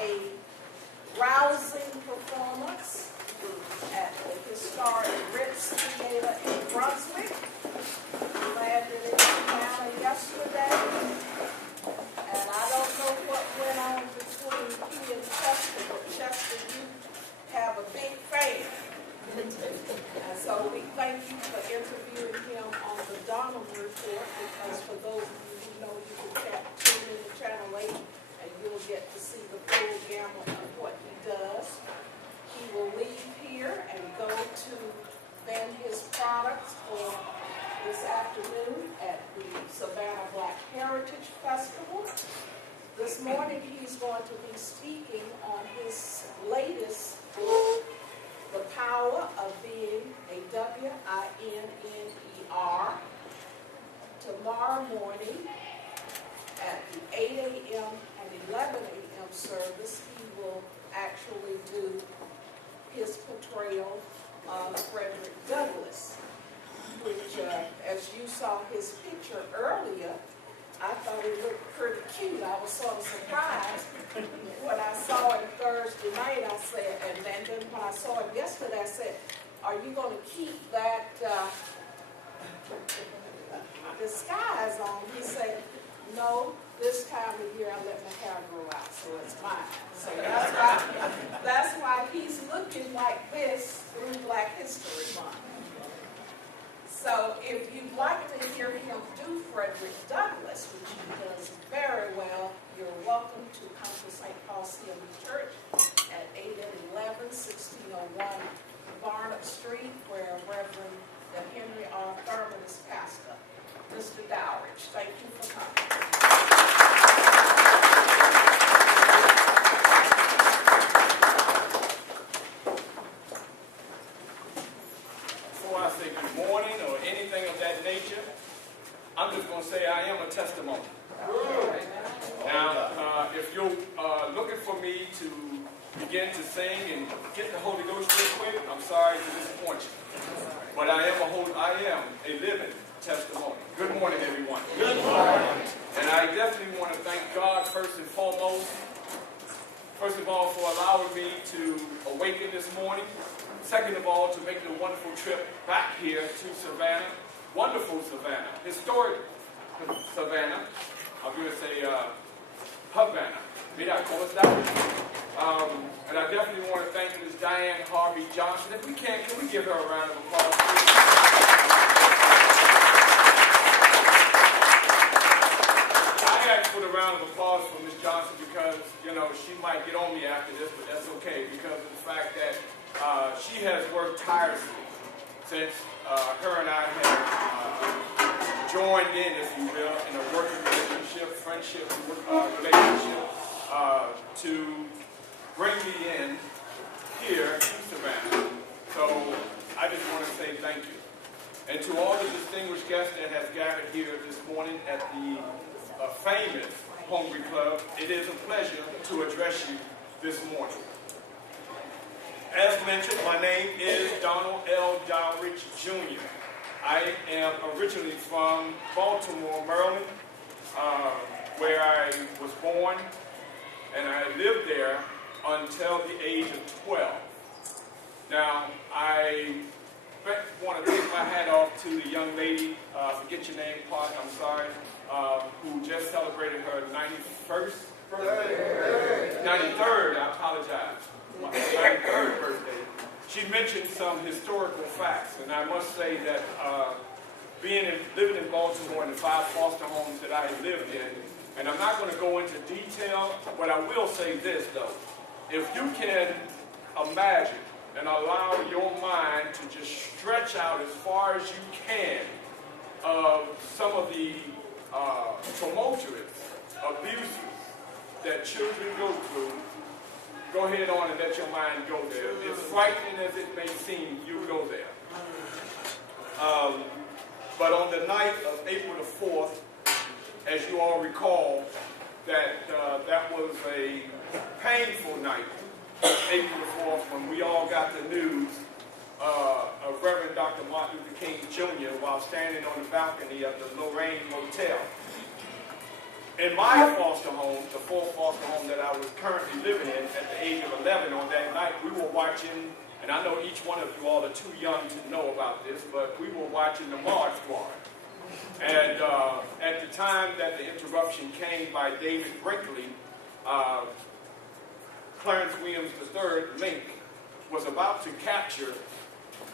a rousing performance at the historic Ritz Theater in Brunswick. Landed in Savannah yesterday, and I don't know what went on between he and Chester, but Chester, you have a big fan. And so we thank you for interviewing him on the Donald Report, because for those of you who know, you can tune in to Channel 8 and you'll get to see the full gamut of what he does. He will leave here and go to vend his products for this afternoon at the Savannah Black Heritage Festival. This morning he's going to be speaking on his latest book, The Power of Being a WINNER. Tomorrow morning at the 8 a.m. and 11 a.m. service, he will actually do his portrayal of Frederick Douglass, which, as you saw his picture earlier, I thought it looked pretty cute. I was sort of surprised when I saw it Thursday night. I said, and then when I saw it yesterday, I said, "Are you going to keep that disguise on?" He said, "No, this time of year I let my hair grow out, so it's mine." So that's why he's looking like this through Black History Month. So if you'd like to hear him do Frederick Douglass, which he does very well, you're welcome to come to St. Paul CME Church at 8 and 11, 1601 Barnard Street, where Reverend Henry R. Thurman is pastor. Mr. Dowridge, thank you for coming. Before I say good morning or anything of that nature, I'm just going to say I am a testimony. Now, if you're looking for me to begin to sing and get the Holy Ghost real quick, I'm sorry to disappoint you. But I am a living testimony. Good morning, everyone. Good morning. And I definitely want to thank God first and foremost. First of all, for allowing me to awaken this morning. Second of all, to make the wonderful trip back here to Savannah. Wonderful Savannah. Historic Savannah. I'm going to say Havana. Mira, ¿cómo está? And I definitely want to thank Ms. Diane Harvey Johnson. If we can we give her a round of applause, please? I asked for the round of applause for Ms. Johnson because, you know, she might get on me after this, but that's okay because of the fact that she has worked tirelessly since her and I have joined in, if you will, in a working relationship, friendship, relationship to bring me in here to Savannah. So I just want to say thank you. And to all the distinguished guests that have gathered here this morning at the famous Hungry Club, it is a pleasure to address you this morning. As mentioned, my name is Donald L. Dowridge Jr. I am originally from Baltimore, Maryland, where I was born, and I lived there until the age of 12. Now, I want to take my hat off to the young lady, forget your name, Pot, I'm sorry, who just celebrated her 91st birthday? 93rd, I apologize. 93rd birthday. She mentioned some historical facts, and I must say that living in Baltimore in the 5 foster homes that I lived in, and I'm not going to go into detail, but I will say this though. If you can imagine and allow your mind to just stretch out as far as you can of some of the tumultuous abuses that children go through, go ahead on and let your mind go there. As frightening as it may seem, you go there. But on the night of April the 4th, as you all recall, that was a painful night, April the 4th, when we all got the news of Reverend Dr. Martin Luther King Jr. while standing on the balcony of the Lorraine Motel. In my foster home, the 4th foster home that I was currently living in at the age of 11 on that night. We were watching, and I know each one of you all are too young to know about this, but we were watching the Mod Squad. And at the time that the interruption came by David Brinkley, Clarence Williams III, Link, was about to capture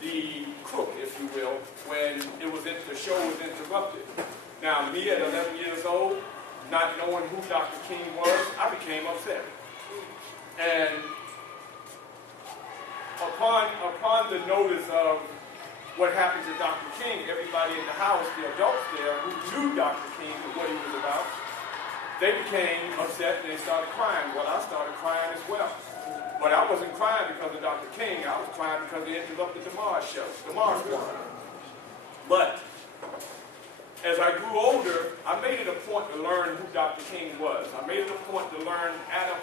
the crook, if you will, when the show was interrupted. Now, me at 11 years old, not knowing who Dr. King was, I became upset. And upon the notice of what happened to Dr. King, everybody in the house, the adults there who knew Dr. King and what he was about, they became upset and they started crying. Well, I started crying as well. But I wasn't crying because of Dr. King. I was crying because they interrupted the Mars show, the Mars Squad. But as I grew older, I made it a point to learn who Dr. King was. I made it a point to learn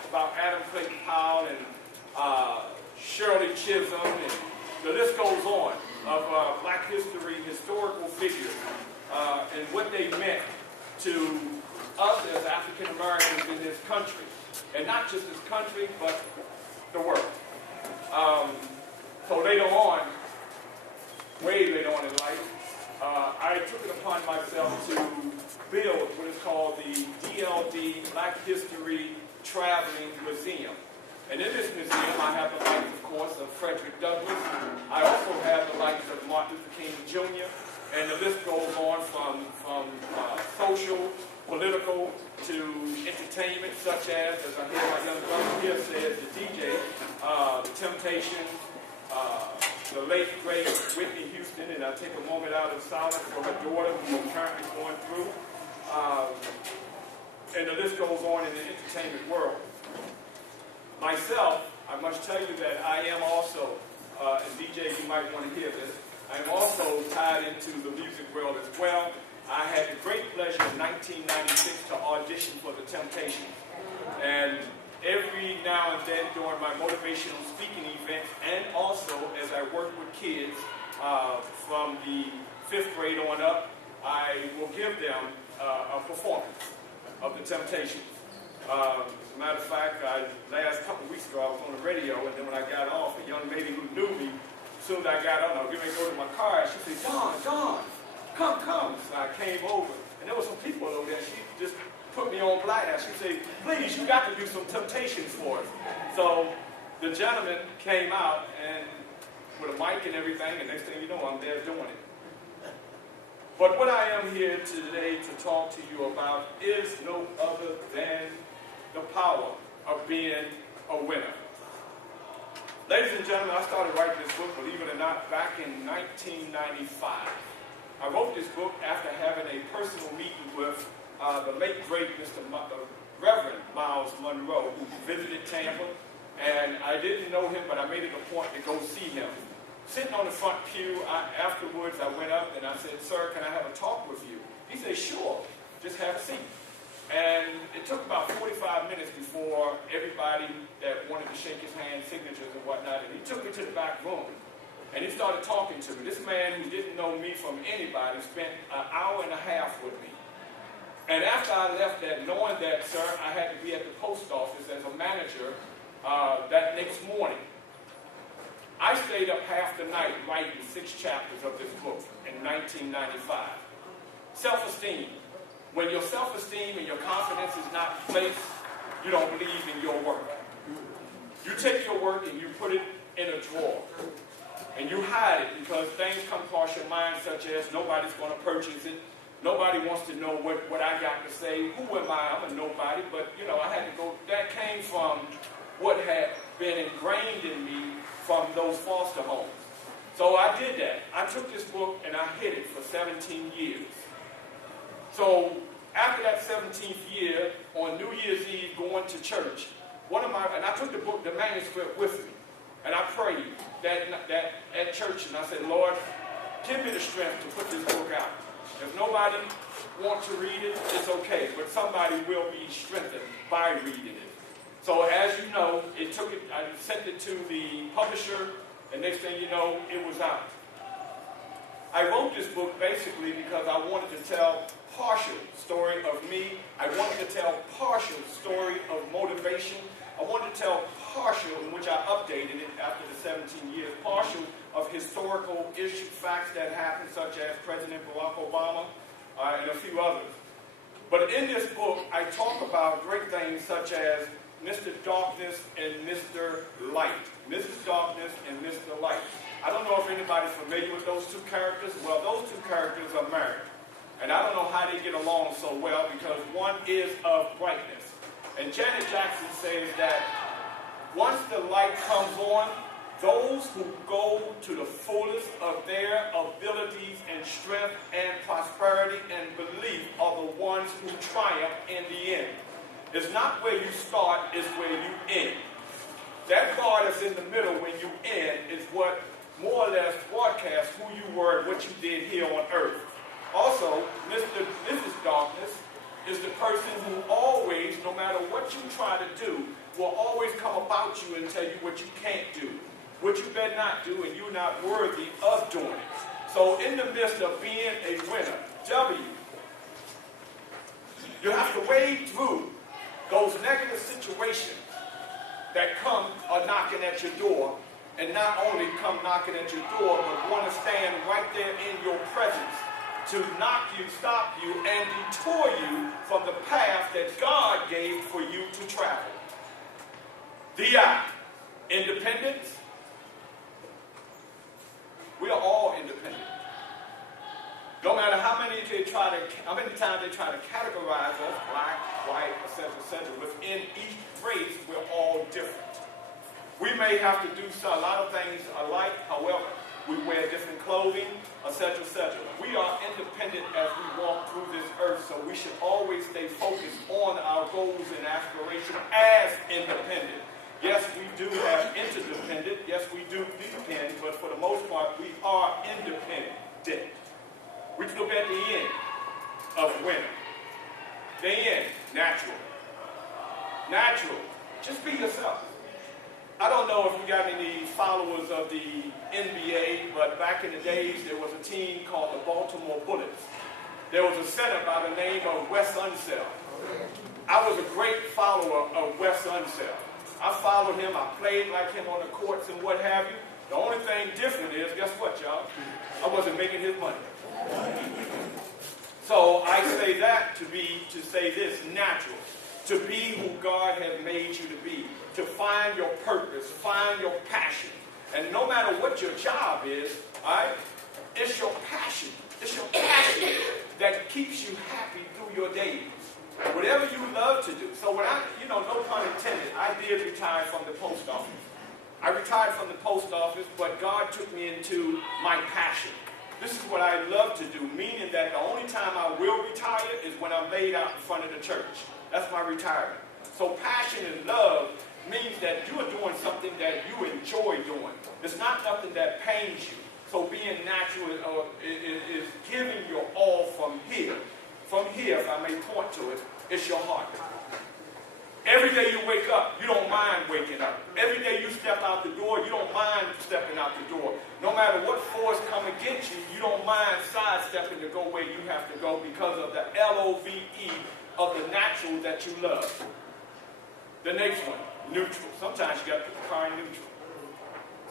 about Adam Clayton Powell and Shirley Chisholm, and the list goes on, of black history, historical figures, and what they meant to us as African Americans in this country. And not just this country, but the world. So later on, way later on in life, I took it upon myself to build what is called the DLD Black History Traveling Museum. And in this museum, I have the life, of course, of Frederick Douglass. I also have the life of Martin Luther King Jr. And the list goes on from social, political, to entertainment, such as I hear my young brother here says, the DJ, the Temptations, the late, great Whitney Houston, and I take a moment out of silence for her daughter who is currently going through. And the list goes on in the entertainment world. Myself, I must tell you that I am also, and DJ, you might want to hear this, I am also tied into the music world as well. I had the great pleasure in 1996 to audition for the Temptations. And every now and then during my motivational speaking events, and also as I work with kids from the 5th grade on up, I will give them a performance of the Temptations. As a matter of fact, last couple of weeks ago, I was on the radio, and then when I got off, a young lady who knew me, as soon as I got up, I was getting ready to go to my car, and she said, Don, come. So I came over, and there were some people over there. She just put me on blast. She said, please, you got to do some Temptations for us. So the gentleman came out, and with a mic and everything, and next thing you know, I'm there doing it. But what I am here today to talk to you about is no other than the power of being a winner. Ladies and gentlemen, I started writing this book, believe it or not, back in 1995. I wrote this book after having a personal meeting with the late, great Reverend Miles Monroe, who visited Tampa, and I didn't know him, but I made it a point to go see him. Sitting on the front pew, afterwards I went up and I said, sir, can I have a talk with you? He said, sure, just have a seat. And it took about 45 minutes before everybody that wanted to shake his hand, signatures and whatnot, and he took me to the back room. And he started talking to me. This man who didn't know me from anybody spent an hour and a half with me. And after I left that, knowing that, sir, I had to be at the post office as a manager that next morning, I stayed up half the night writing 6 chapters of this book in 1995. Self-esteem. When your self-esteem and your confidence is not placed, you don't believe in your work. You take your work and you put it in a drawer. And you hide it because things come across your mind such as nobody's going to purchase it. Nobody wants to know what I got to say. Who am I? I'm a nobody. But, you know, I had to go. That came from what had been ingrained in me from those foster homes. So I did that. I took this book and I hid it for 17 years. So after that 17th year, on New Year's Eve, going to church, and I took the book, the manuscript with me, and I prayed that at church, and I said, Lord, give me the strength to put this book out. If nobody wants to read it, it's okay, but somebody will be strengthened by reading it. So as you know, I sent it to the publisher, and next thing you know, it was out. I wrote this book basically because I wanted to tell partial story of me. I wanted to tell partial story of motivation. I wanted to tell partial, in which I updated it after the 17 years, partial of historical issue facts that happened, such as President Barack Obama and a few others. But in this book, I talk about great things such as Mr. Darkness and Mr. Light. Mrs. Darkness and Mr. Light. I don't know if anybody's familiar with those two characters. Well, those two characters are married. And I don't know how they get along so well because one is of brightness. And Janet Jackson says that once the light comes on, those who go to the fullest of their abilities and strength and prosperity and belief are the ones who triumph in the end. It's not where you start, it's where you end. That bar that's in the middle when you end is what more or less broadcasts who you were and what you did here on earth. Also, Mrs. Darkness is the person who always, no matter what you try to do, will always come about you and tell you what you can't do, what you better not do, and you're not worthy of doing it. So in the midst of being a winner, W, you have to wade through those negative situations that come knocking at your door, and not only come knocking at your door, but want to stand right there in your presence to knock you, stop you, and detour you from the path that God gave for you to travel. D.I. Independence. We are all independent. No matter how many times they try to categorize us, black, white, etc., within each race, we're all different. We may have to do a lot of things alike, however, we wear different clothing, etc., etc. We are independent as we walk through this earth, so we should always stay focused on our goals and aspirations as independent. Yes, we do have interdependent. Yes, we do depend, but for the most part, we are independent. We look at the end of winter. The end, natural. Natural. Just be yourself. I don't know if we got any followers of the NBA, but back in the days, there was a team called the Baltimore Bullets. There was a center by the name of Wes Unseld. I was a great follower of Wes Unseld. I followed him. I played like him on the courts and what have you. The only thing different is, guess what, y'all? I wasn't making his money. So I say that to say this, natural. To be who God has made you to be. To find your purpose, find your passion. And no matter what your job is, all right, it's your passion. It's your passion that keeps you happy through your days. Whatever you love to do. So when no pun intended, I did retire from the post office. I retired from the post office, but God took me into my passion. This is what I love to do, meaning that the only time I will retire is when I'm laid out in front of the church. That's my retirement. So passion and love means that you are doing something that you enjoy doing. It's not nothing that pains you. So being natural is giving your all from here. From here, if I may point to it, it's your heart. Every day you wake up, you don't mind waking up. Every day you step out the door, you don't mind stepping out the door. No matter what force come against you, you don't mind sidestepping to go where you have to go because of the L-O-V-E of the natural that you love. The next one, neutral. Sometimes you got to put the car in neutral.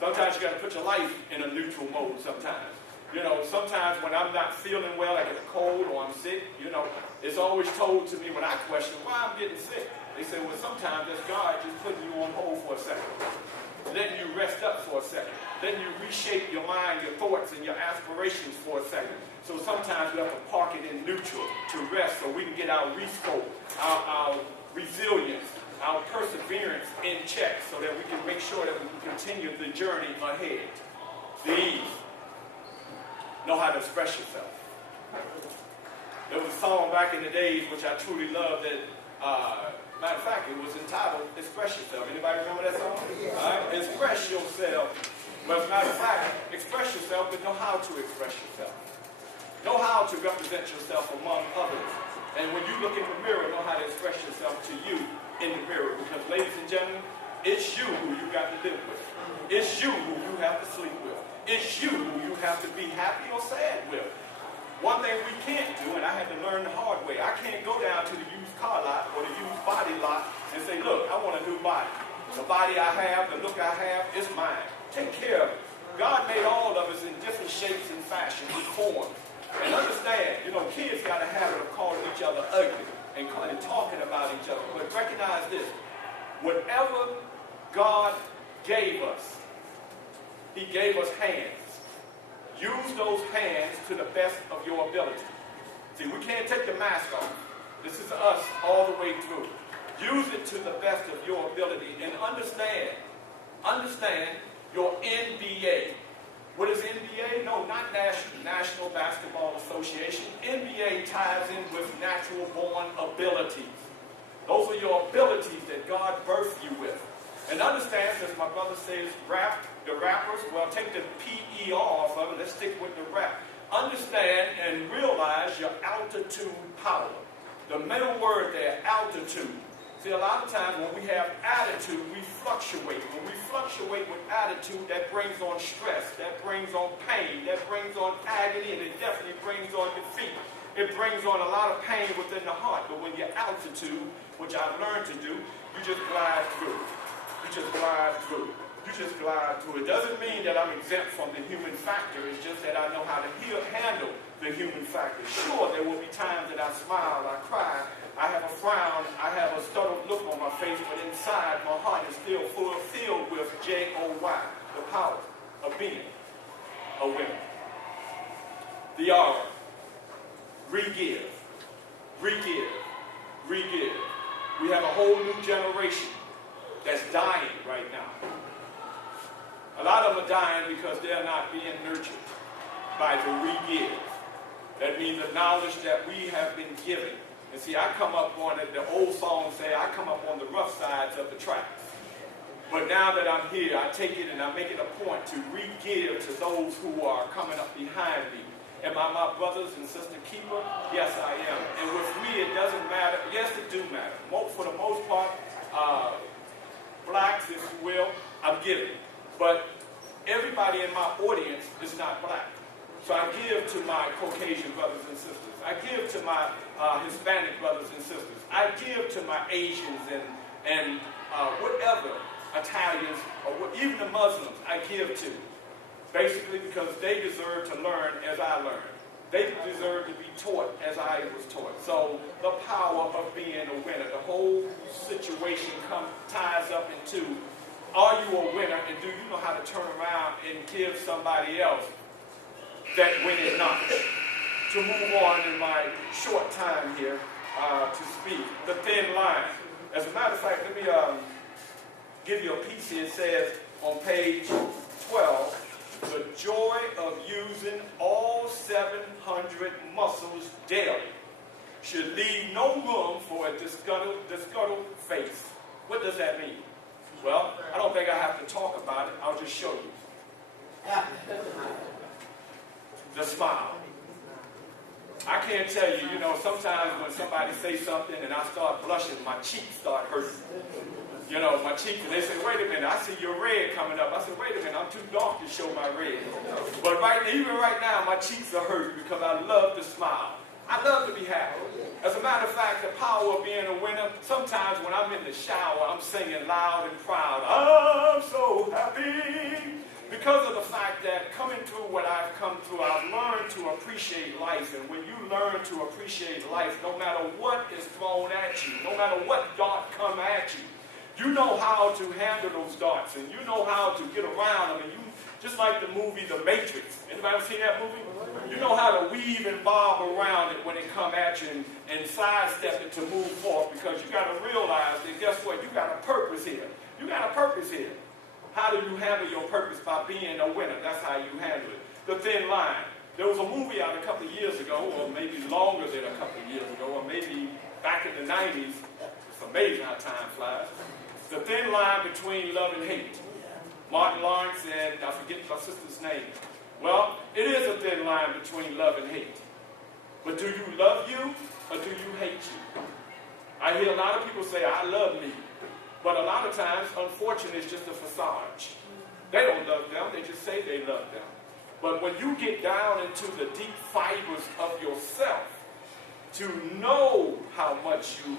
Sometimes you got to put your life in a neutral mode sometimes. Sometimes when I'm not feeling well, I get a cold or I'm sick, it's always told to me when I question why I'm getting sick. They say, well, sometimes that's God just putting you on hold for a second, letting you rest up for a second, letting you reshape your mind, your thoughts, and your aspirations for a second. So sometimes we have to park it in neutral to rest so we can get our rescope, our resilience, our perseverance in check so that we can make sure that we can continue the journey ahead. The know how to express yourself. There was a song back in the days which I truly loved that, matter of fact, it was entitled Express Yourself. Anybody remember that song? All right? Express yourself. Well, as a matter of fact, express yourself, but know how to express yourself. Know how to represent yourself among others. And when you look in the mirror, know how to express yourself to you in the mirror. Because, ladies and gentlemen, it's you who you got to live with. It's you who you have to sleep with. It's you who you have to be happy or sad with. One thing we can't do, and I had to learn the hard way, I can't go down to the used car lot or the used body lot and say, look, I want a new body. The body I have, the look I have, is mine. Take care of it. God made all of us in different shapes and fashions and forms. And understand, kids got a habit of calling each other ugly and talking about each other. But recognize this. Whatever God gave us, he gave us hands. Use those hands to the best of your ability. See, we can't take the mask off. This is us all the way through. Use it to the best of your ability and understand your NBA. What is NBA? No, not National Basketball Association. NBA ties in with natural born abilities. Those are your abilities that God birthed you with. And understand, as my brother says, the rappers, well, take the P-E off of it. Let's stick with the rap. Understand and realize your altitude power. The middle word there, altitude. See, a lot of times when we have attitude, we fluctuate. When we fluctuate with attitude, that brings on stress, that brings on pain, that brings on agony, and it definitely brings on defeat. It brings on a lot of pain within the heart. But when your altitude, which I've learned to do, you just glide through. You just glide through. You just glide through. It doesn't mean that I'm exempt from the human factor. It's just that I know how to handle the human factor. Sure, there will be times that I smile, I cry, I have a frown, I have a startled look on my face, but inside my heart is still filled with J-O-Y, the power of being a winner. The R, re-give, re-give, re-give. We have a whole new generation that's dying right now. A lot of them are dying because they're not being nurtured by the re-give. That means the knowledge that we have been given. And see, I come up on it, the old song say, I come up on the rough sides of the tracks. But now that I'm here, I take it and I make it a point to re-give to those who are coming up behind me. Am I my brothers and sister keeper? Yes, I am. And with me, it doesn't matter. Yes, it do matter. For the most part, blacks, if you will, I'm giving. But everybody in my audience is not black. So I give to my Caucasian brothers and sisters. I give to my Hispanic brothers and sisters. I give to my Asians and whatever, Italians, or even the Muslims, I give to. Basically because they deserve to learn as I learned. They deserve to be taught as I was taught. So the power of being a winner, the whole situation ties up into, are you a winner, and do you know how to turn around and give somebody else that winning knowledge? To move on in my short time here to speak, the thin line. As a matter of fact, let me give you a piece here. It says on page 12, the joy of using all 700 muscles daily should leave no room for a disgruntled face. What does that mean? Well, I don't think I have to talk about it. I'll just show you. The smile. I can't tell you, sometimes when somebody says something and I start blushing, my cheeks start hurting. My cheeks, and they say, wait a minute, I see your red coming up. I said, wait a minute, I'm too dark to show my red. But even right now, my cheeks are hurting because I love to smile. I love to be happy. As a matter of fact, the power of being a winner, sometimes when I'm in the shower, I'm singing loud and proud, I'm so happy. Because of the fact that coming through what I've come through, I've learned to appreciate life. And when you learn to appreciate life, no matter what is thrown at you, no matter what dart come at you, you know how to handle those darts, and you know how to get around them. And you, just like the movie The Matrix. Anybody ever seen that movie? You know how to weave and bob around it when it come at you and sidestep it to move forth, because you got to realize that, guess what? You got a purpose here. You got a purpose here. How do you handle your purpose? By being a winner. That's how you handle it. The thin line. There was a movie out a couple of years ago, or maybe longer than a couple of years ago, or maybe back in the 90s. It's amazing how time flies. The thin line between love and hate. Martin Lawrence and I forget my sister's name. Well, it is a thin line between love and hate. But do you love you or do you hate you? I hear a lot of people say, I love me. But a lot of times, unfortunately, it's just a facade. They don't love them. They just say they love them. But when you get down into the deep fibers of yourself, to know how much you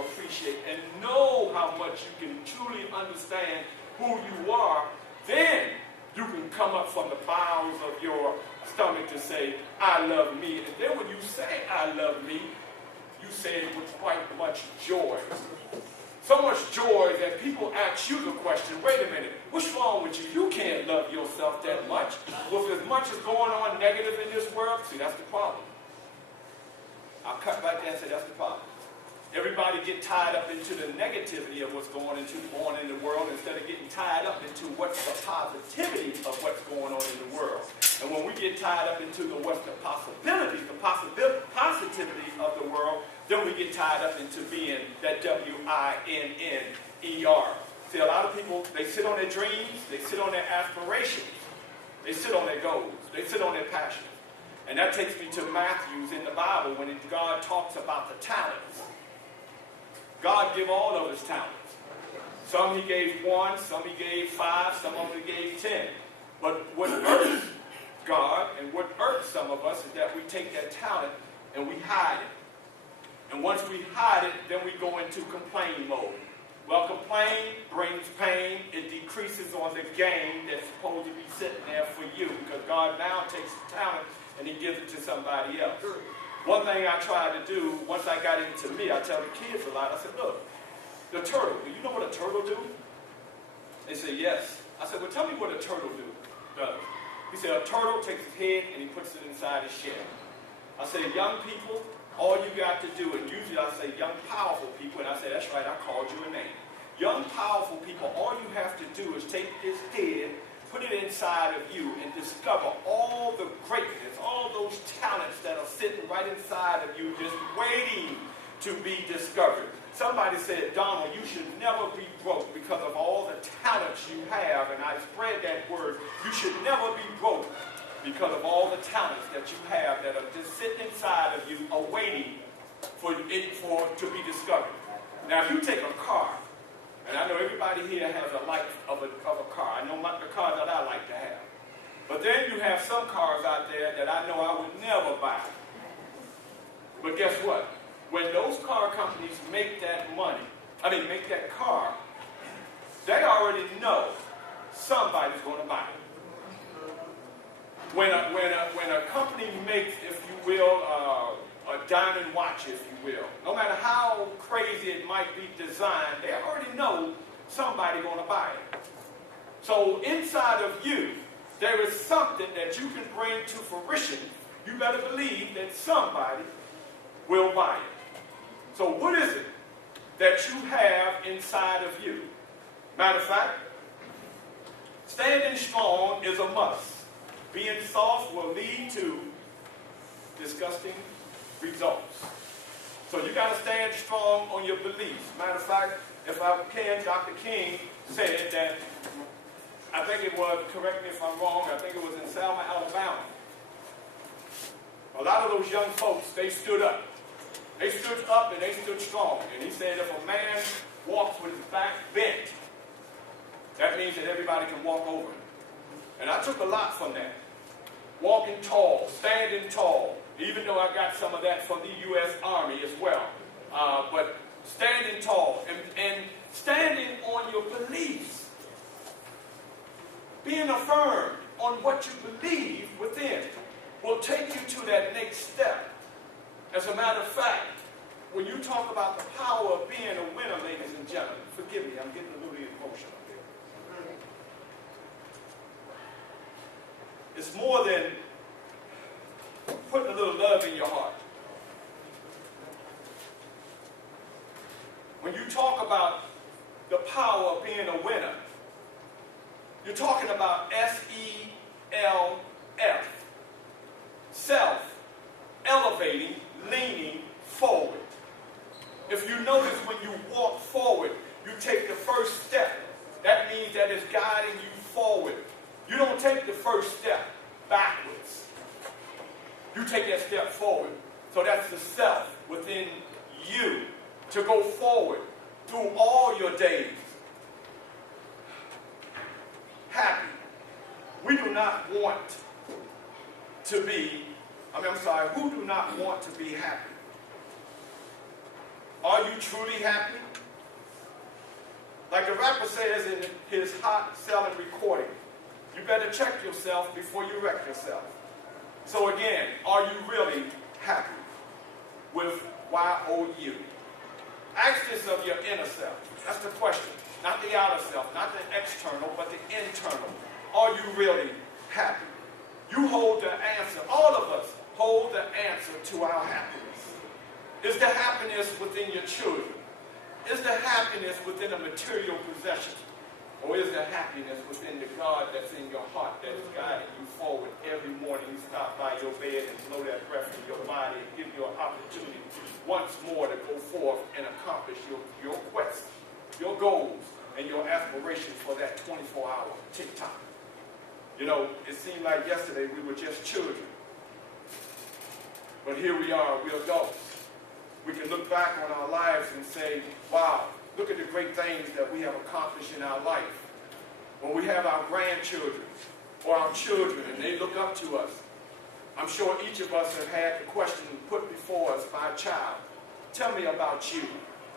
appreciate and know how much you can truly understand who you are, then you can come up from the bowels of your stomach to say, I love me. And then when you say, I love me, you say it with quite much joy. So much joy that people ask you the question, wait a minute, what's wrong with you? You can't love yourself that much. With as much as going on negative in this world, see, that's the problem. I'll cut right there and say that's the problem. Everybody get tied up into the negativity of what's going on in the world instead of getting tied up into what's the positivity of what's going on in the world. And when we get tied up into what's the possibilities, the positivity of the world, then we get tied up into being that W-I-N-N-E-R. See, a lot of people, they sit on their dreams, they sit on their aspirations, they sit on their goals, they sit on their passions. And that takes me to Matthew's in the Bible when God talks about the talents. God gave all of his talents. Some he gave 1, some he gave 5, some of them he gave 10. But what irks God and what irks some of us is that we take that talent and we hide it. And once we hide it, then we go into complain mode. Well, complain brings pain. It decreases on the gain that's supposed to be sitting there for you because God now takes the talent and he gives it to somebody else. One thing I tried to do, once I got into me, I tell the kids a lot, I said, look, the turtle, do you know what a turtle do? They said, yes. I said, well, tell me what a turtle does. He said, a turtle takes his head and he puts it inside his shell. I said, young people, all you got to do, and usually I say young, powerful people, and I say, that's right, I called you a name. Young, powerful people, all you have to do is take this head, put it inside of you, and discover all the greatness, all those talents that are sitting right inside of you, just waiting to be discovered. Somebody said, Donald, you should never be broke because of all the talents you have, and I spread that word. You should never be broke because of all the talents that you have that are just sitting inside of you, awaiting for to be discovered. Now, if you take a car, and I know everybody here has a like of a car. I know the car that I like to have. But then you have some cars out there that I know I would never buy. But guess what? When those car companies make that make that car, they already know somebody's going to buy it. When a company makes, if you will, a diamond watch, if you will, no matter how crazy it might be designed, they already know somebody's going to buy it. So inside of you, there is something that you can bring to fruition. You better believe that somebody will buy it. So what is it that you have inside of you? Matter of fact, standing strong is a must. Being soft will lead to disgusting results. So you got to stand strong on your beliefs. Matter of fact, if I can, Dr. King said that, I think it was, correct me if I'm wrong, I think it was in Selma, Alabama. A lot of those young folks, they stood up. They stood up and they stood strong. And he said if a man walks with his back bent, that means that everybody can walk over him. And I took a lot from that. Walking tall, standing tall, even though I got some of that from the U.S. Army as well. But standing tall and standing on your beliefs. Being affirmed on what you believe within will take you to that next step. As a matter of fact, when you talk about the power of being a winner, ladies and gentlemen, forgive me, I'm getting a little emotional here. It's more than putting a little love in your heart. When you talk about the power of being a winner, you're talking about S-E-L-F. Self, elevating, leaning forward. If you notice when you walk forward, you take the first step. That means that it's guiding you forward. You don't take the first step backwards. You take that step forward. So that's the self within you to go forward through all your days. Happy, We do not want to be, who do not want to be happy? Are you truly happy? Like the rapper says in his hot selling recording, you better check yourself before you wreck yourself. So again, are you really happy with YOU? Ask this of your inner self. That's the question. Not the outer self, not the external, but the internal. Are you really happy? You hold the answer. All of us hold the answer to our happiness. Is the happiness within your children? Is the happiness within a material possession? Or is the happiness within the God that's in your heart that is guiding you forward every morning? You stop by your bed and blow that breath in your body and give you an opportunity once more to go forth and accomplish your quest, your goals, and your aspirations for that 24-hour tick-tock. You know, it seemed like yesterday we were just children. But here we are, we're adults. We can look back on our lives and say, wow, look at the great things that we have accomplished in our life. When we have our grandchildren or our children and they look up to us, I'm sure each of us have had the question put before us by a child. Tell me about you.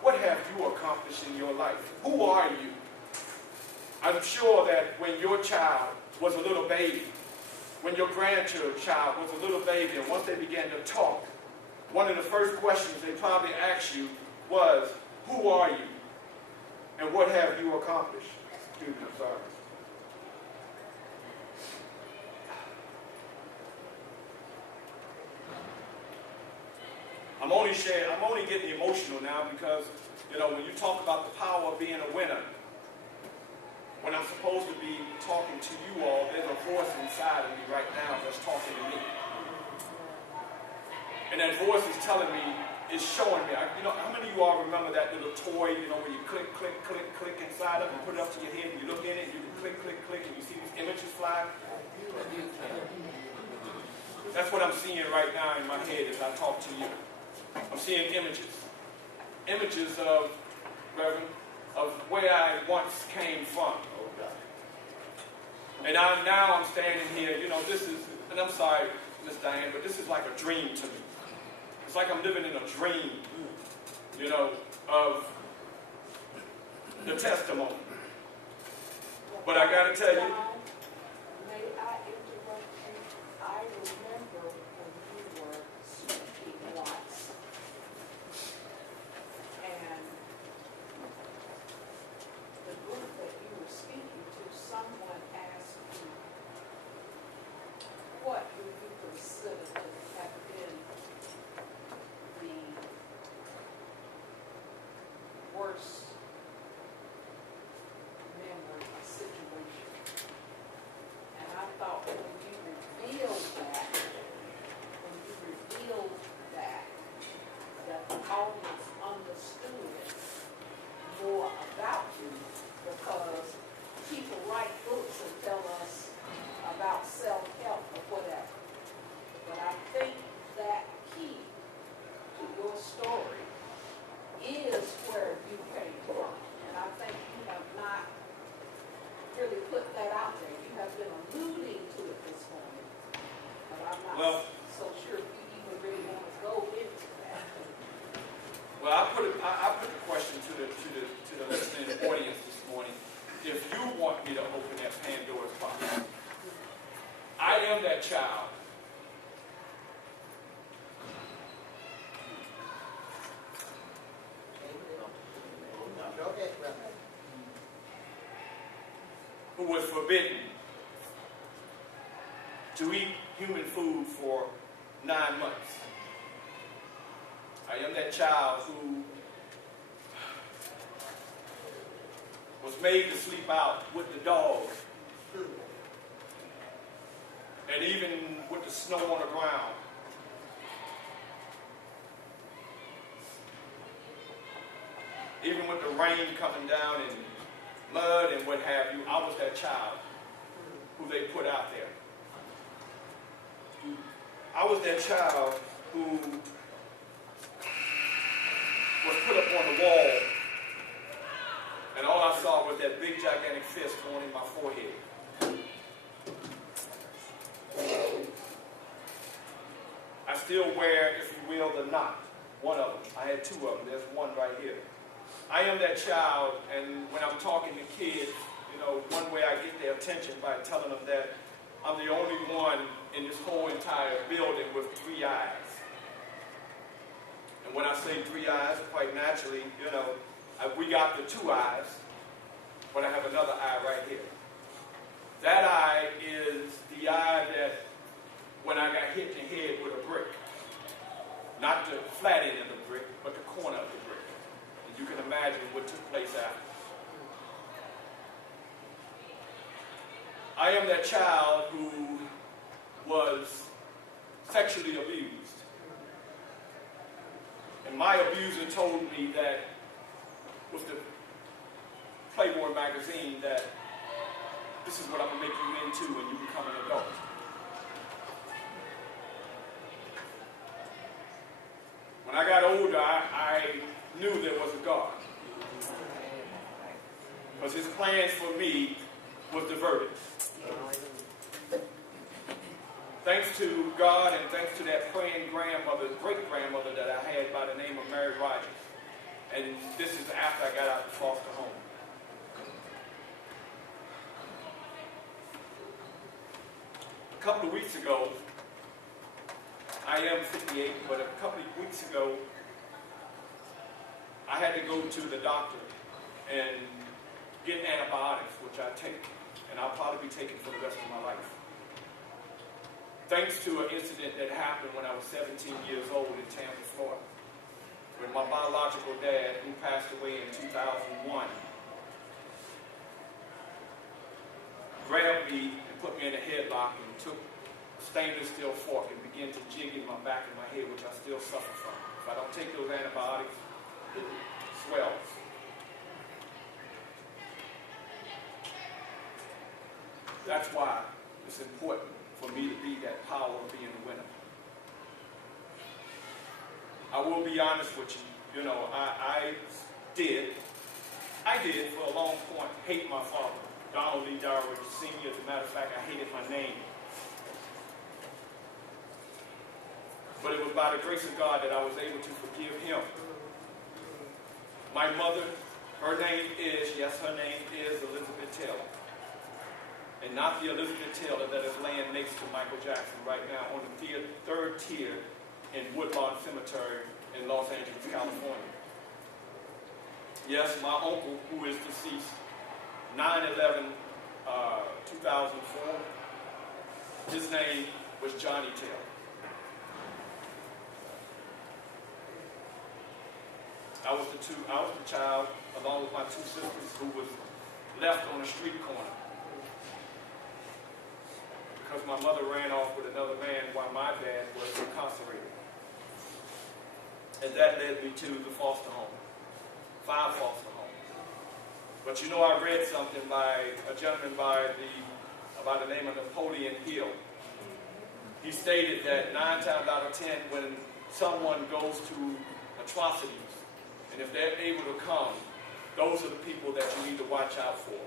What have you accomplished in your life? Who are you? I'm sure that when your child was a little baby, when your grandchild was a little baby, and once they began to talk, one of the first questions they probably asked you was, who are you? And what have you accomplished? Excuse me, I'm sorry. I'm only getting emotional now because, you know, when you talk about the power of being a winner, when I'm supposed to be talking to you all, there's a voice inside of me right now that's talking to me. And that voice is telling me, is showing me. You know, how many of you all remember that little toy, you know, where you click, click, click, click inside of it, you put it up to your head, and you look in it, and you can click, click, click, and you see these images fly? That's what I'm seeing right now in my head as I talk to you. I'm seeing images. Images of, Reverend, of where I once came from. And now I'm standing here, you know, this is, and I'm sorry, Miss Diane, but this is like a dream to me. It's like I'm living in a dream, you know, of the testimony. But I got to tell you. May I interrupt you? I remember when you were speaking once, and the group that you were speaking to, someone asked you, what would you consider to have been the worst memory or situation? And I thought when you revealed that the audience understood more about you, because people write books and tell us about self-help or whatever. But I think that key to your story is where you came from. And I think you have not really put that out there. You have been alluding to it this morning. But I'm not so sure if you even really want to go into that. Well, I put the question to the listening audience this morning. If you want me to open that Pandora's box, I am that child who was forbidden to eat human food for 9 months. I am that child who was made to sleep out with the dog, and even with the snow on the ground. Even with the rain coming down and mud and what have you, I was that child who they put out there. I was that child who was put up on the wall, and all I saw was that big gigantic fist going in my forehead. still wear, if you will, the knot. One of them. I had two of them. There's one right here. I am that child, and when I'm talking to kids, you know, one way I get their attention by telling them that I'm the only one in this whole entire building with 3 eyes. And when I say 3 eyes, quite naturally, you know, we got the 2 eyes, but I have another eye right here. That eye is the eye that when I got hit in the head with a brick, not the flat end of the brick, but the corner of the brick. And you can imagine what took place after. I am that child who was sexually abused. And my abuser told me that with the Playboy magazine that this is what I'm going to make you into when you become an adult. When I got older, I knew there was a God. Because his plans for me was diverted. Thanks to God and thanks to that praying grandmother, great-grandmother that I had by the name of Mary Rogers. And this is after I got out of foster home. A couple of weeks ago, I am 58, but a couple of weeks ago, I had to go to the doctor and get antibiotics, which I take, and I'll probably be taking for the rest of my life. Thanks to an incident that happened when I was 17 years old in Tampa, Florida, when my biological dad, who passed away in 2001, grabbed me and put me in a headlock and took a stainless steel fork and began to jig in my back and my head, which I still suffer from. If I don't take those antibiotics, it swells. That's why it's important for me to be that power of being a winner. I will be honest with you. You know, I did for a long point hate my father, Donald Lee Darwood Sr. As a matter of fact, I hated my name. But it was by the grace of God that I was able to forgive him. My mother, her name is Elizabeth Taylor. And not the Elizabeth Taylor that is laying next to Michael Jackson right now on the 3rd tier in Woodlawn Cemetery in Los Angeles, California. Yes, my uncle, who is deceased, 9/11, 2004, his name was Johnny Taylor. I was the child, along with my 2 sisters, who was left on a street corner. Because my mother ran off with another man while my dad was incarcerated. And that led me to the foster home, 5 foster homes. But you know, I read something by a gentleman by the name of Napoleon Hill. He stated that 9 times out of 10, when someone goes to atrocities, and if they're able to come, those are the people that you need to watch out for,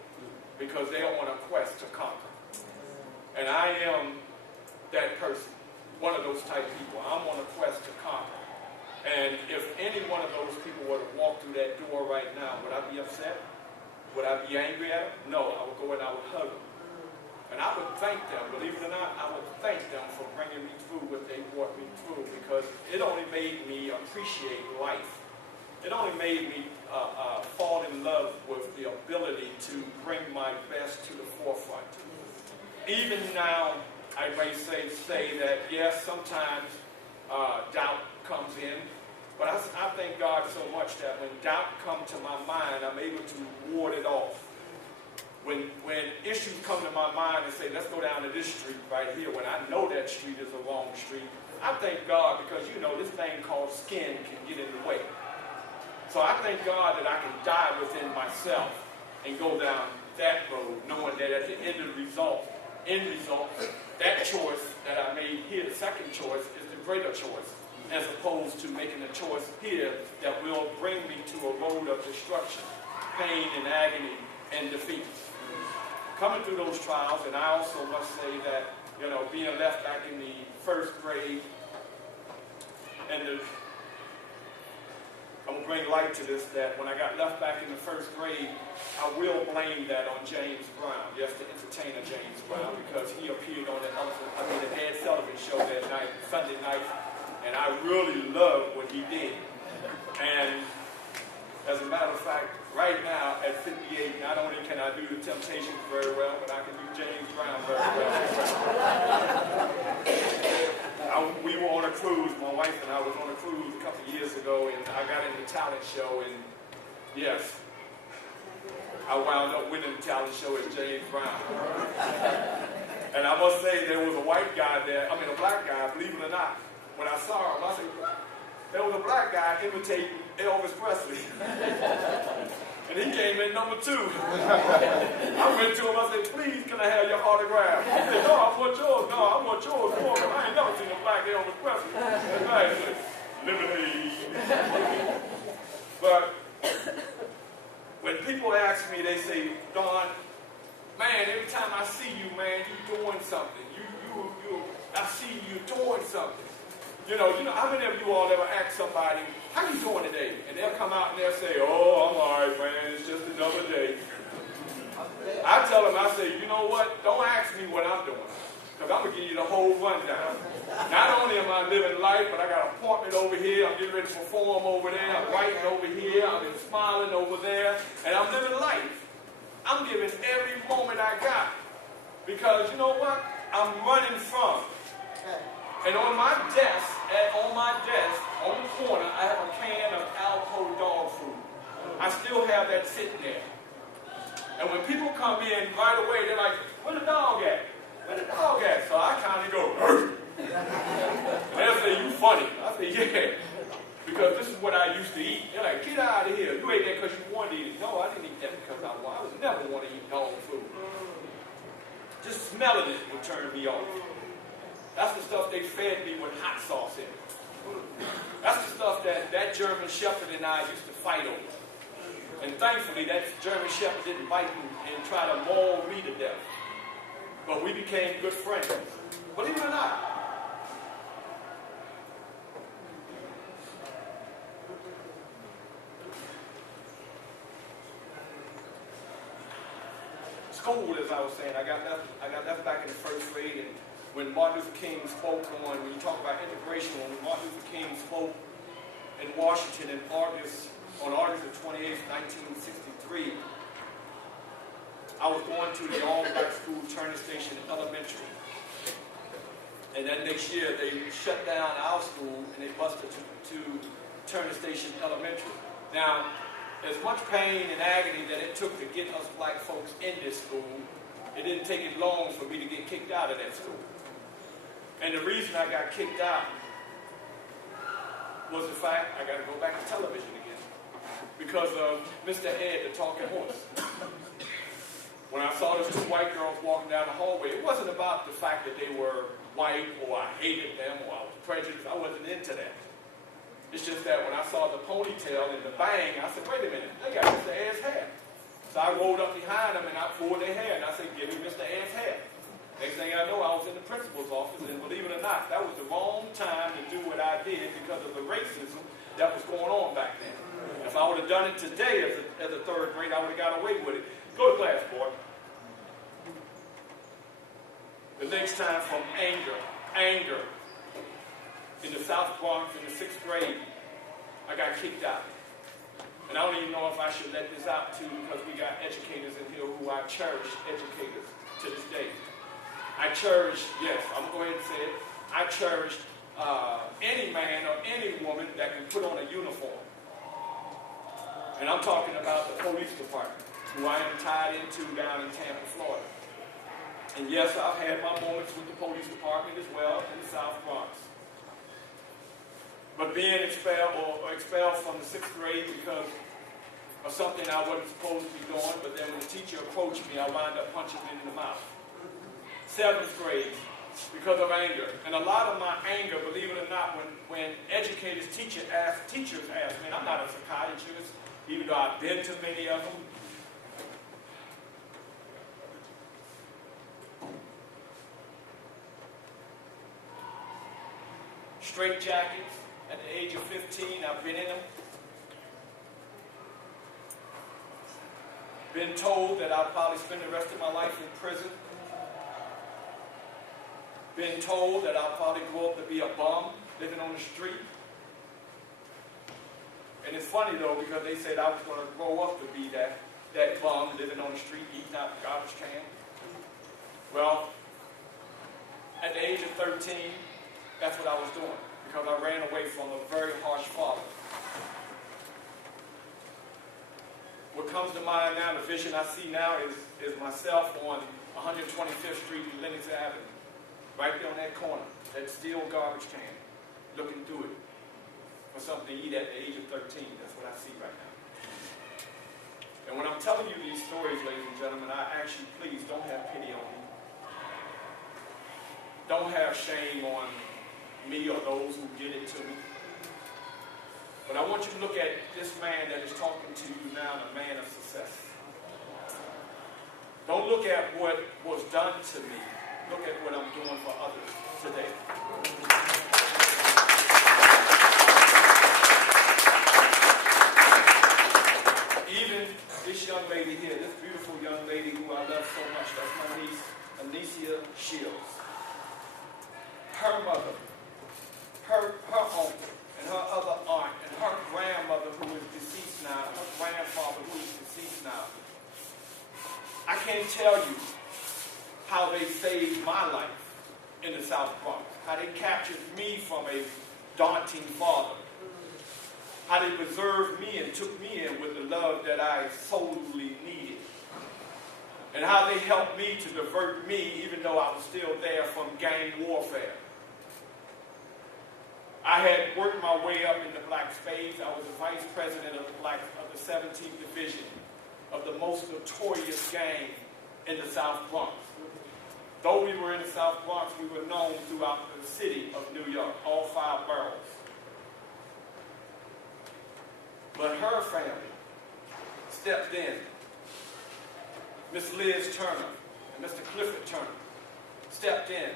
because they are on a quest to conquer. And I am that person, one of those type of people. I'm on a quest to conquer. And if any one of those people were to walk through that door right now, would I be upset? Would I be angry at them? No, I would go and I would hug them. And I would thank them, believe it or not, I would thank them for bringing me through what they brought me through, because it only made me appreciate life. It only made me fall in love with the ability to bring my best to the forefront. Even now, I may say that, yes, sometimes doubt comes in, but I thank God so much that when doubt comes to my mind, I'm able to ward it off. When issues come to my mind and say, let's go down to this street right here, when I know that street is a wrong street, I thank God, because, you know, this thing called skin can get in the way. So I thank God that I can die within myself and go down that road, knowing that at the end result, that choice that I made here, the second choice, is the greater choice, as opposed to making a choice here that will bring me to a road of destruction, pain and agony and defeat. Coming through those trials, and I also must say that, you know, being left back in the 1st grade And I'm going to bring light to this, that when I got left back in the first grade, I will blame that on James Brown. Yes, the entertainer James Brown, because he appeared on the Ed Sullivan show that night, Sunday night, and I really loved what he did. And as a matter of fact, right now at 58, not only can I do the Temptations very well, but I can do James Brown very well. We were on a cruise, my wife and I was on a cruise a couple of years ago, and I got in the talent show, and yes, I wound up winning the talent show as James Brown. And I must say, there was a white guy there, a black guy, believe it or not. When I saw him, I said, there was a black guy imitating Elvis Presley. And he came in number 2. I went to him, I said, please, can I have your autograph? He said, no, I want yours. No, I want yours more, because I ain't never seen a black Elvis Presley. And I said, lemonade. But when people ask me, they say, Don, man, every time I see you, man, you doing something. I see you doing something. You know, how many of you all ever ask somebody, how you doing today? And they'll come out and they'll say, oh, I'm all right, man, it's just another day. I tell them, I say, you know what, don't ask me what I'm doing, because I'm going to give you the whole rundown. Not only am I living life, but I got an appointment over here, I'm getting ready to perform over there, I'm writing over here, I'm smiling over there, and I'm living life. I'm giving every moment I got, because you know what, I'm running from. And on my desk, on the corner, I have a can of Alpo dog food. I still have that sitting there. And when people come in right away, they're like, where the dog at? Where the dog at? So I kind of go, Arr! And they'll say, you funny. I say, yeah, because this is what I used to eat. They're like, get out of here. You ate that because you wanted to eat it. No, I didn't eat that because I was never want to eat dog food. Just smelling it would turn me off. That's the stuff they fed me with hot sauce in it. That's the stuff that German Shepherd and I used to fight over. And thankfully, that German Shepherd didn't bite me and try to maul me to death. But we became good friends. Believe it or not. School, as I was saying, I got left back in the first grade, and when Martin Luther King spoke when you talk about integration, when Martin Luther King spoke in Washington on August the 28th, 1963, I was going to the all-black school, Turner Station Elementary. And then next year, they shut down our school, and they busted to Turner Station Elementary. Now, as much pain and agony that it took to get us black folks in this school, it didn't take it long for me to get kicked out of that school. And the reason I got kicked out was the fact I got to go back to television again. Because of Mr. Ed, the talking horse. When I saw those 2 white girls walking down the hallway, it wasn't about the fact that they were white, or I hated them, or I was prejudiced. I wasn't into that. It's just that when I saw the ponytail and the bang, I said, wait a minute, they got Mr. Ed's hair. So I rolled up behind them and I pulled their hair, and I said, give me Mr. Ed's hair. Next thing I know, I was in the principal's office, and believe it or not, that was the wrong time to do what I did because of the racism that was going on back then. If I would have done it today as a 3rd grade, I would have got away with it. Go to class, boy. The next time, from anger, in the South Bronx in the 6th grade, I got kicked out. And I don't even know if I should let this out too, because we got educators in here who I cherish, educators to this day. I cherish, yes, I'm going to go ahead and say it, I cherish any man or any woman that can put on a uniform. And I'm talking about the police department, who I am tied into down in Tampa, Florida. And yes, I've had my moments with the police department as well in the South Bronx. But being expelled from the 6th grade because of something I wasn't supposed to be doing, but then when the teacher approached me, I wound up punching him in the mouth. 7th grade, because of anger. And a lot of my anger, believe it or not, when teachers ask me, and I'm not a psychiatrist, even though I've been to many of them. Straight jackets At the age of 15, I've been in them. Been told that I'll probably spend the rest of my life in prison. Been told that I'll probably grow up to be a bum living on the street. And it's funny though, because they said I was going to grow up to be that bum living on the street, eating out the garbage can. Well, at the age of 13, that's what I was doing, because I ran away from a very harsh father. What comes to mind now, the vision I see now is myself on 125th Street and Lenox Avenue, right there on that corner, that steel garbage can, looking through it for something to eat at the age of 13. That's what I see right now. And when I'm telling you these stories, ladies and gentlemen, I actually, please don't have pity on me. Don't have shame on me or those who did it to me. But I want you to look at this man that is talking to you now, the man of success. Don't look at what was done to me. Look at what I'm doing for others today. Even this young lady here, this beautiful young lady who I love so much, that's my niece, Anicia Shields. Her mother, her uncle, and her other aunt, and her grandmother who is deceased now, and her grandfather who is deceased now. I can't tell you how they saved my life in the South Bronx, how they captured me from a daunting father, how they preserved me and took me in with the love that I solely needed, and how they helped me to divert me, even though I was still there, from gang warfare. I had worked my way up in the black space. I was the vice president of the 17th Division of the most notorious gang in the South Bronx. Though we were in the South Bronx, we were known throughout the city of New York, all 5 boroughs. But her family stepped in. Miss Liz Turner and Mr. Clifford Turner stepped in.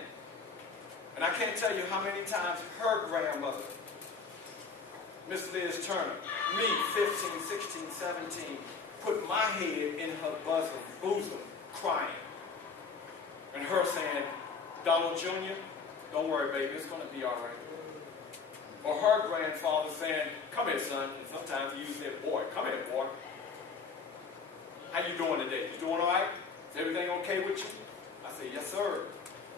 And I can't tell you how many times her grandmother, Miss Liz Turner, me, 15, 16, 17, put my head in her bosom, crying. And her saying, Donald Jr., don't worry, baby, it's going to be all right. Or her grandfather saying, come here, son. And sometimes he used to say, boy, come here, boy. How you doing today? You doing all right? Is everything okay with you? I say, yes, sir.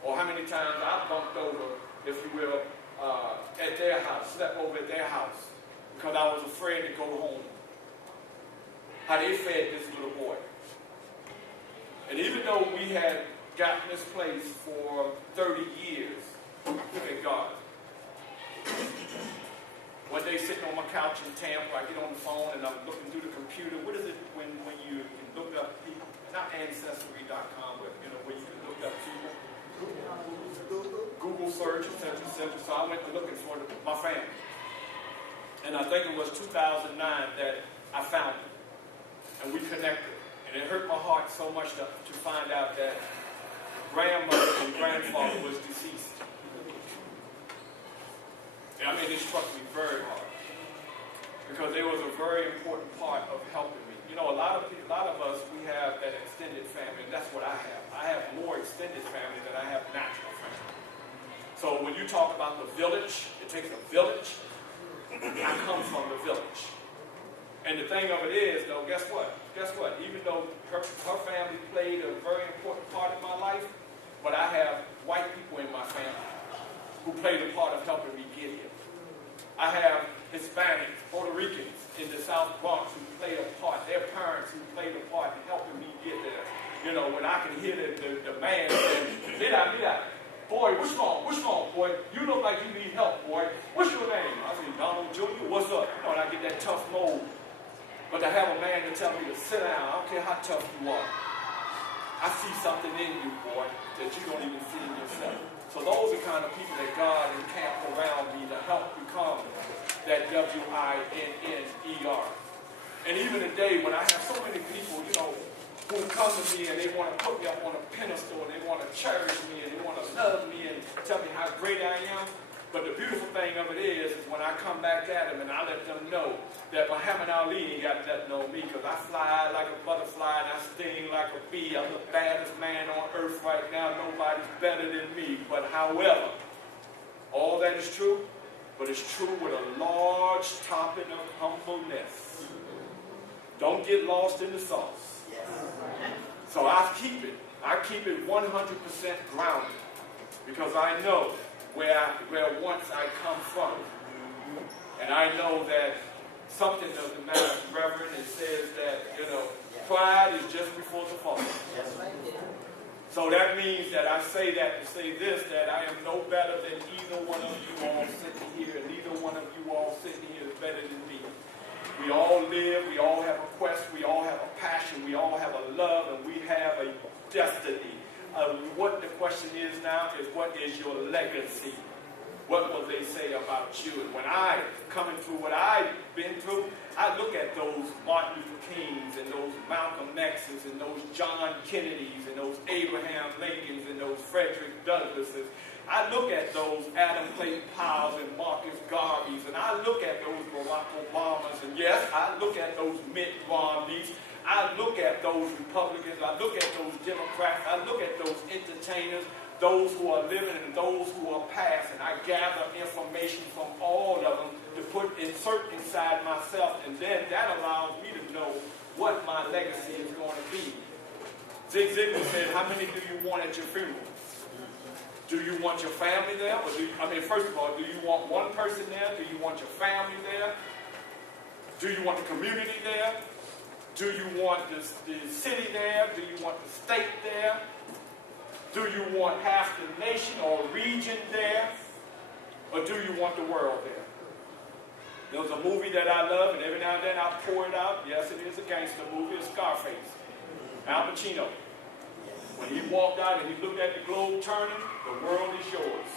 Or how many times I bumped over, if you will, at their house, slept over at their house, because I was afraid to go home. How they fed this little boy. And even though we had gotten this place for 30 years, look at God. One day sitting on my couch in Tampa, I get on the phone and I'm looking through the computer. What is it when you can look up people? Not Ancestry.com, but where you can look up people. Google search, etc., etc. So I went to looking for my family. And I think it was 2009 that I found them. And we connected. And it hurt my heart so much to find out that grandmother and grandfather was deceased. And I mean, it struck me very hard. Because they was a very important part of helping me. You know, a lot of us, we have that extended family, and that's what I have. I have more extended family than I have natural family. So when you talk about the village, it takes a village. I come from the village. And the thing of it is, though, guess what? Even though her family played a very important part in my life, but I have white people in my family who played a part of helping me get here. I have Hispanics, Puerto Ricans in the South Bronx who played a part, their parents who played a part in helping me get there. You know, when I can hear the man say, mira, boy, what's wrong, boy? You look like you need help, boy. What's your name? I say, Donald Jr., what's up? You know, and I get that tough mode. But to have a man to tell me to sit down, I don't care how tough you are. I see something in you, boy, that you don't even see in yourself. So those are kind of people that God encamped around me to help become that W-I-N-N-E-R. And even today, when I have so many people, you know, who come to me and they want to put me up on a pedestal and they want to cherish me and they want to love me and tell me how great I am, But the beautiful thing of it is when I come back at them and I let them know that Muhammad Ali ain't got nothing on me, because I fly like a butterfly and I sting like a bee. I'm the baddest man on earth right now. Nobody's better than me. But however, all that is true, but it's true with a large topping of humbleness. Don't get lost in the sauce. So I keep it 100% grounded, because I know where once I come from. And I know that something of the matter, Reverend, it says that, pride is just before the fall. So that means that I say that to say this, that I am no better than either one of you all sitting here, and neither one of you all sitting here is better than me. We all live, we all have a quest, we all have a passion, we all have a love, and we have a destiny. What the question is now is, what is your legacy? What will they say about you? And when I, coming through what I've been through, I look at those Martin Luther Kings and those Malcolm X's and those John Kennedys and those Abraham Lincolns and those Frederick Douglasses. I look at those Adam Clayton Powells and Marcus Garveys, and I look at those Barack Obamas, and yes, I look at those Mitt Romneys. I look at those Republicans, I look at those Democrats, I look at those entertainers, those who are living and those who are past, and I gather information from all of them to insert inside myself, and then that allows me to know what my legacy is going to be. Zig Ziglar said, how many do you want at your funeral? Do you want your family there? Or first of all, do you want one person there? Do you want your family there? Do you want the community there? Do you want the city there? Do you want the state there? Do you want half the nation or region there? Or do you want the world there? There was a movie that I love, and every now and then I pour it out. Yes, it is a gangster movie. It's Scarface. Al Pacino. When he walked out and he looked at the globe turning, the world is yours.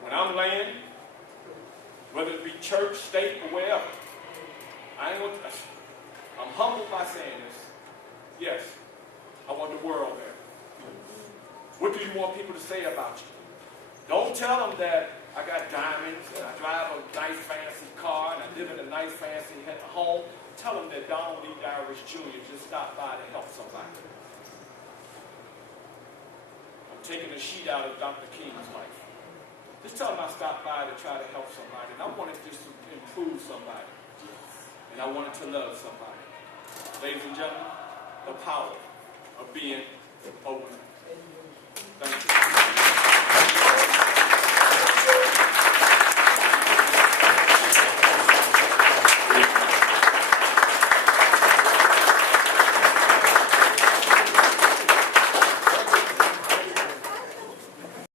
When I'm laying, whether it be church, state, or wherever, I'm humbled by saying this. Yes, I want the world there. What do you want people to say about you? Don't tell them that I got diamonds and I drive a nice fancy car and I live in a nice fancy home. Tell them that Donald Lee Darius Jr. just stopped by to help somebody. I'm taking a sheet out of Dr. King's life. Just tell them I stopped by to try to help somebody, and I wanted just to improve somebody, and I wanted to love somebody. Ladies and gentlemen, the power of being a winner. Thank you.